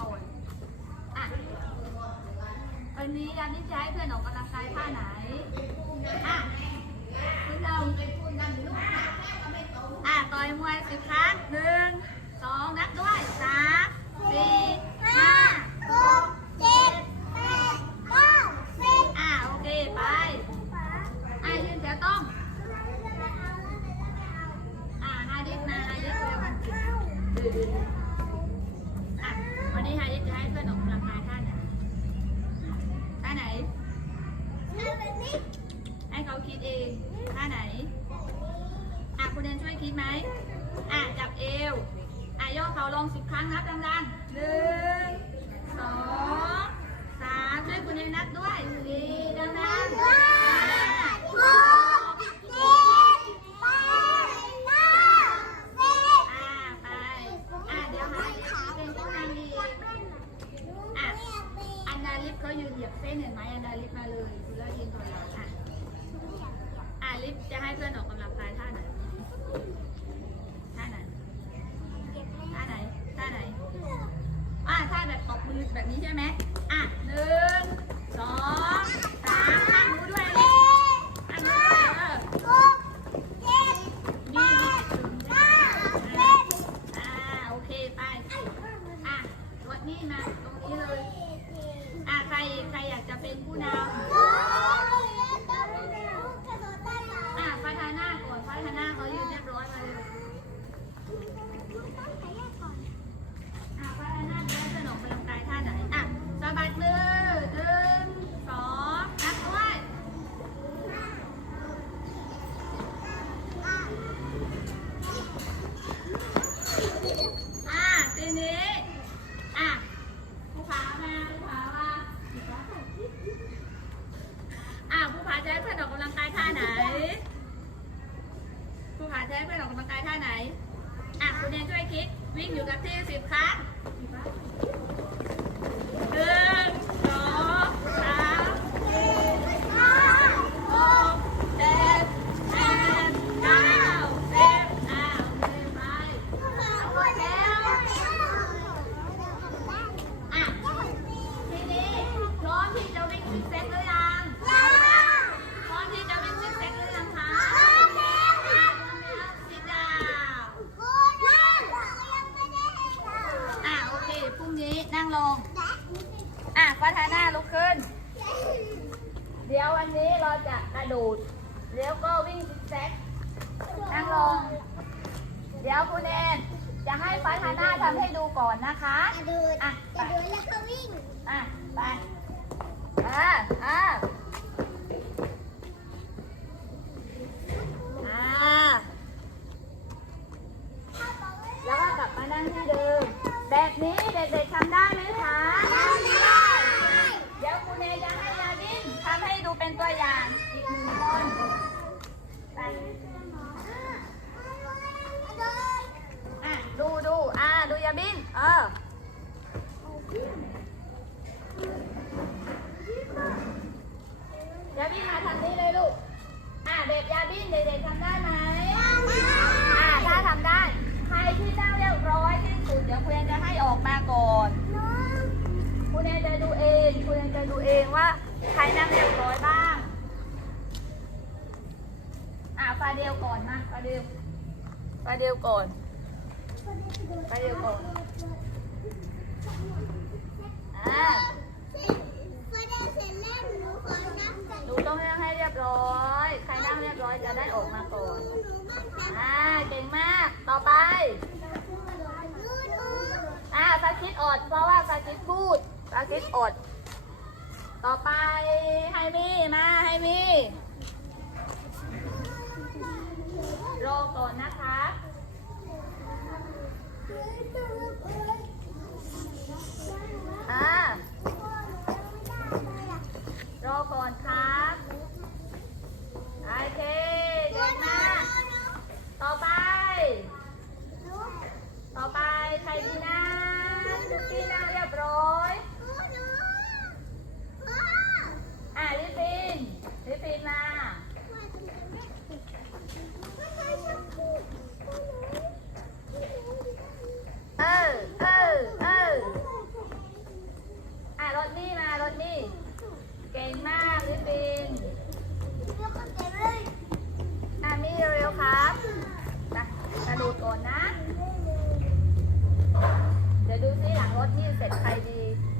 ก่อนอะวันนี้ยานิจะให้เพื่อนออกกำลังกายท่าไหนอะคุณเราอะต่อยมวยสิครั้งหนึ่งสองนับด้วยสามสี่ห้าอะโอเคไปอะยืนแถวต้องอะฮาดิสมาฮาดิสเร็วอะวันนี้ฮาดิสจะให้เพื่อนออกกำลังกายท่าไหนท่าไหน ให้เขาคิดเองท่าไหน อะคุณเดนช่ วยคิดไหมอะจับเอว อะย่อเข่าลงสิบครั้งนับดังๆหนึ่งสองสามช่วยคุณเดนนับด้วยสี่ดังๆห้าหกเจ็ดแปดเก้าสิบอะไป อะเดี๋ยวหาเป็นผู้นำดีอะอันนาลิฟเขายืนเหยียบเส้นเห็นไหมอันนาลิฟมาเลยคุณแล้วยืนถอยหลังอะ อะลิฟจะให้เพื่อนออกกำลังกายท่าไหน ท่าไหน ท่าไหน ท่าไหน อะท่าแบบตบมือแบบนี้ใช่ไหมอะหนึ่งสองสามข้างนู้นด้วยลิฟข้างนู้นด้วยเออมีมีอ่าโอเคไป อะวัดนี่มาตรงนี้เลย อะใครใครอยากจะ เป็นผู้นำ อะพัฒนาก่อนพัฒนาเขายืนเรียบร้อยมาเลยอะพัฒนาจะได้สนุกไปลงกายท่าไหน อะสะบัดมือหนึ่งสองนับด้วยอะทีนี้ อะผู้ขามาผู้ขามาอะผู้ขาจะให้เพื่อนออกกำลังกายท่าไหน ผู้ขาจะให้เพื่อนออกกำลังกายท่าไหน อะคุณเนยช่วยคิด วิ่งอยู่กับที่สิบครั้งหนึ่งสองสามสี่ห้าหกเจ็ดแปดเก้าสิบอะโอเคไปหมดแล้ว อะ ทีนี้พร้อมที่จะวิ่งซิกแซกหรือยังพร้อมที่จะวิ่งซิกแซกหรือยังคะอะพร้อมแล้วสิดาวอะโอเคพรุ่งนี้นั่งลง อะพัฒนาลุกขึ้น เดี๋ยววันนี้เราจะกระโดด แล้วก็วิ่งซิกแซกนั่งลง เดี๋ยวคุณเอนจะให้พัฒนาทำให้ดูก่อนนะคะอะ ไป อะไปอะอะอะแล้วก็กลับมานั่งที่เดิม แบบนี้เด็กๆทำได้ไหมคะ เดี๋ยวคุณเอจะให้ยาบินทำให้ดูเป็นตัวอย่างอีกหนึ่งคนไปอะ ดูดูอะ ดูยาบิน เออ ยาบินมาทางนี้เลยลูก อะแบบยาบินเด็กๆทำได้ไหม อะถ้าทำได้ ใครที่นั่งเรียบร้อยที่สุดเดี๋ยวคุณแอนจะให้ออกมาก่อน คุณแอนจะดูเอง คุณแอนจะดูเองว่าใครนั่งเรียบร้อยบ้าง อะฟาเดียวก่อนมาฟาเดียวฟาเดียวก่อนฟาเดียวก่อน อะหนูต้องนั่งให้เรียบร้อย ใครนั่งเรียบร้อยจะได้ออกมาก่อน อ่า เก่งมาก ต่อไป อ่าสา คิดอด เพราะว่าสาคิดพูดสาคิดอด ต่อไปให้มี่มาให้มี่รอก่อนนะคะอ่า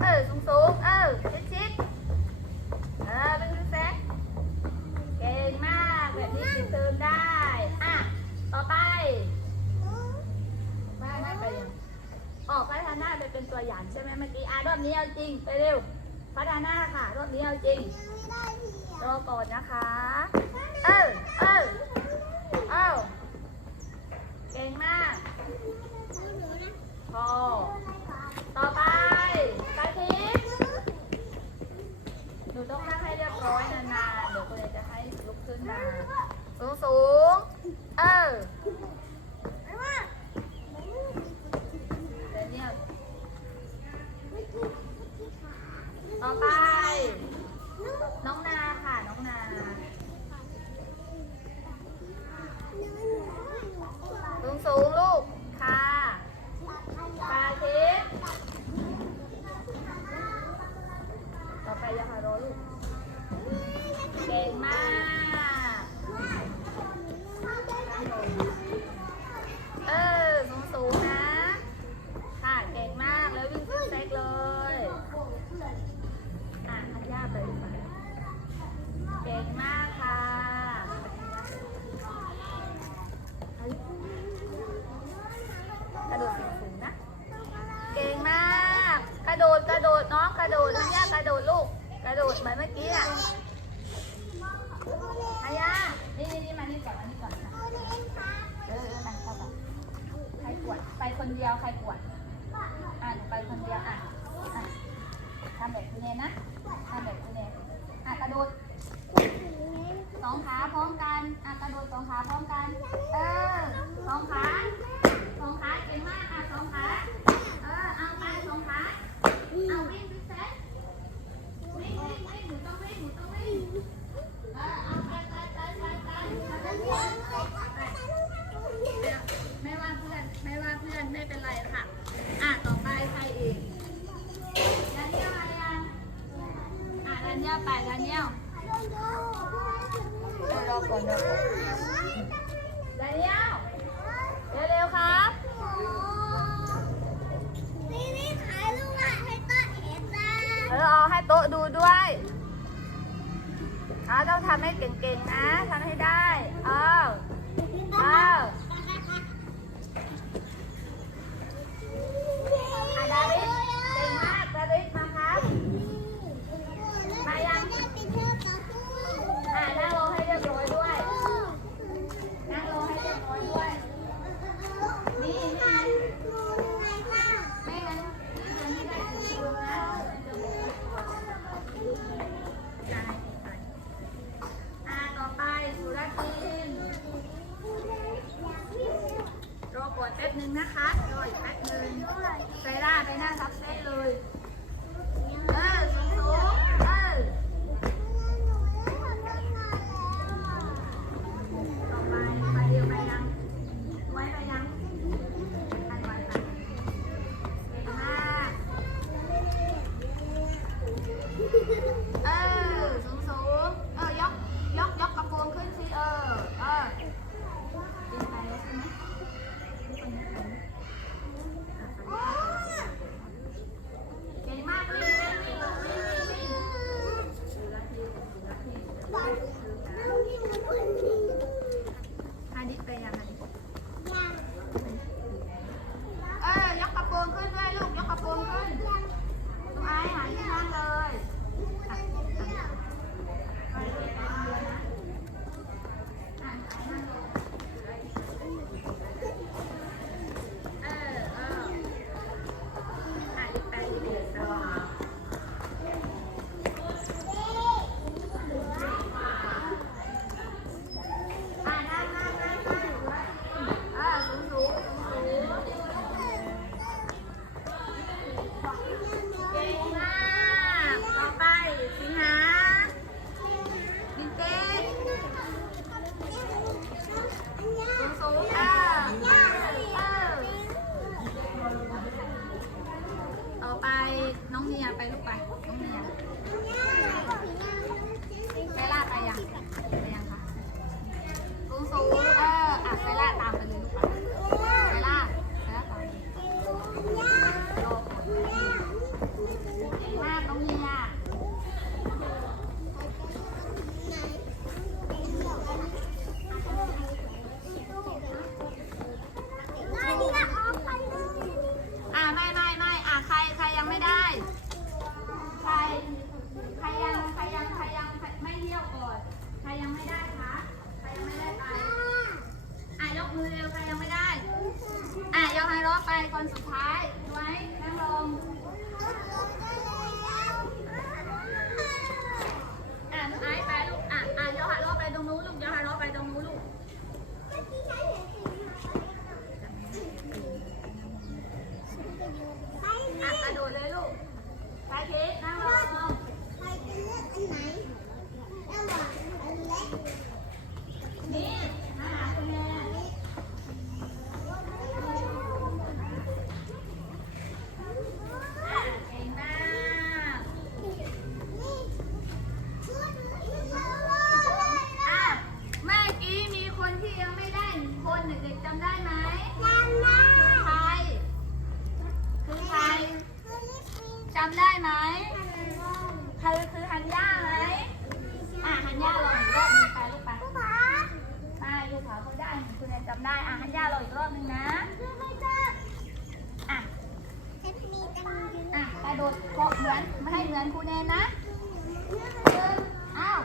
เออสูงสูงเออชิดชิดเออเป็นดูแสงเก่งมากแบบนี้เติมได้อะต่อไปไม่ไม่ไปยังออกพัฒนาไปเป็นตัวอย่างใช่ไหมเมื่อกี้อะรอบนี้เอาจริงไปเร็วพัฒนาค่ะรอบนี้เอาจริงรอก่อนนะคะ เออเออเออเก่งมากพอต่อูต้องนั่งให้เรียบร้อยนานๆ เดี๋ยวคุณจะให้ลุกขึ้นมา สูงๆ เออ มาเมื่อกี้อะพายานี่นี่มานี่ก่อนมานี่ก่อนค่ะเออมาเข้าไปใครปวดไปคนเดียวใครปวดอ่านไปคนเดียวอะทำแบบคุณเนนะทำแบบคุณเนอะกระโดดสองขาพร้อมกันอะกระโดดสองขาพร้อมกัน เออสองขา cái càng càng าวก็ได้คุณแอนจำได้ อะให้ย่าเราอีกรอบนึงนะอะอะกระโดดเกาะเหมือนไม่ให้เหมือนคุณแนนนะอ้าว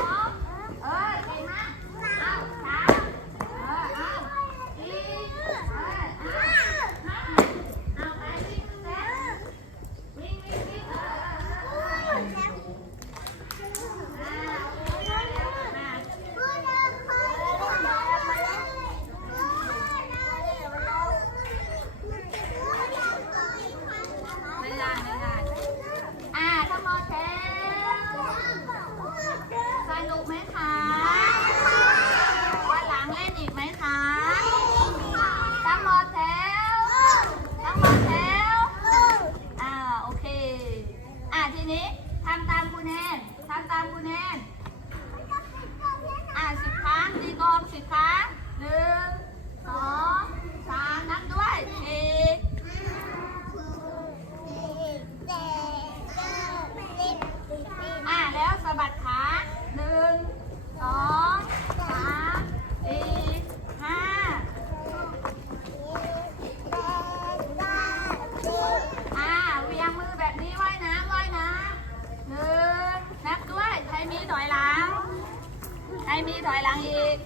สองเอ้ยไก่งมา ทีนี้ทำตามคุณแอนทำตามคุณแอนอ่าสิบครั้งตีกองสิบครั้งหนึ่ง ไม่ถอยหลังอีก